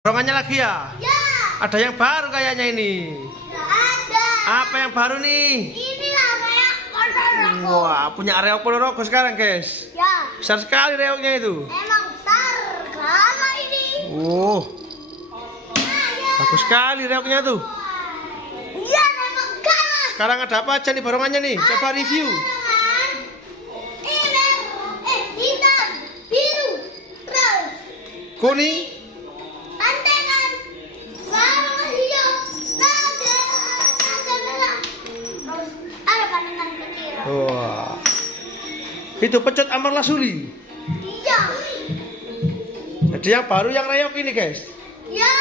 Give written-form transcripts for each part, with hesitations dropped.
Dorongannya lagi ya? Ya. Ada yang baru kayaknya ini. Nggak ada. Apa yang baru nih? Inilah kayak Ponorogo. Wah, punya reok Ponorogo sekarang, guys. Ya. Besar sekali reoknya itu. Emang besar kalau ini. Nah, ya. Bagus sekali reoknya tuh. Iya, emang ganas. Sekarang ada apa aja nih barongannya nih? Coba review. Hitam, biru, terus Kuning. pantengan, warna hijau, merah. Terus ada pantengan kecil. Wah. Itu pecut Amar Lasuli. Iya. Jadi yang baru yang reok ini, guys. Ya.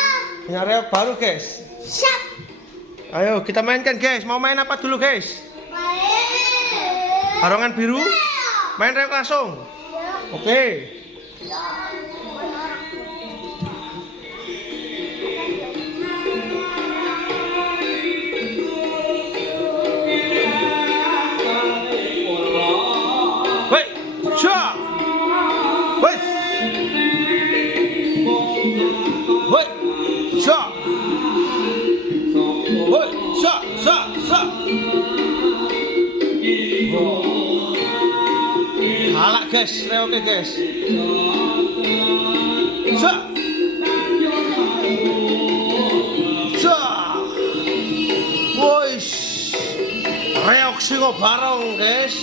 Yang reok baru, guys. Siap. Ayo kita mainkan, guys. Mau main apa dulu, guys? Baik. Barongan biru. Main reok langsung. Oke. Woi, sya. Woi. Woi, sya. Woi, sya, sya, sya. Kalah, guys, reoke, guys. Sya. Sya. Woi. Reok singo barong, guys.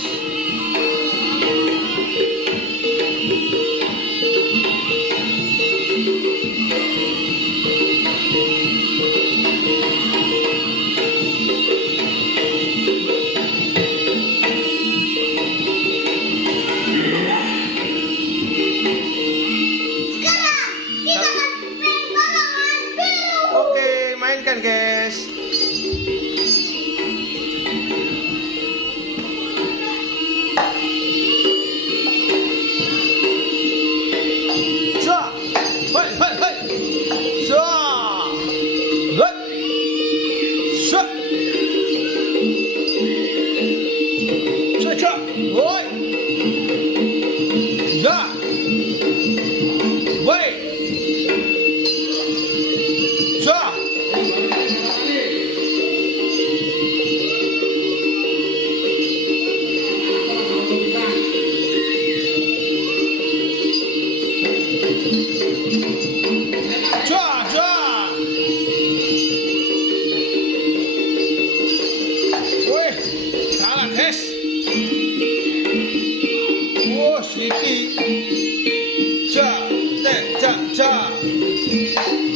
Sekarang kita akan main golongan biru. Oke, mainkan, guys. Sya. Hei, hei, hei. Sya.